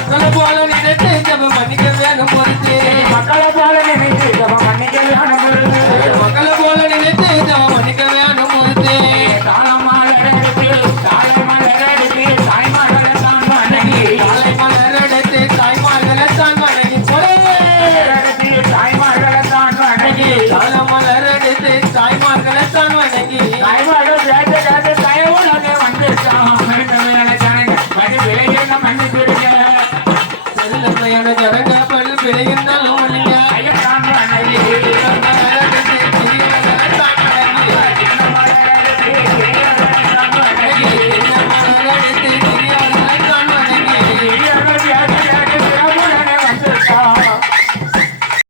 மக்களை போல நினைத்து மன்னிக்க தாளம் மலர் எடுத்து தாய்மார்களை தான் வணங்கி. தாய்மார்கள் தாயமும் வந்திருக்காங்க மருந்து விளையாட மண்ணு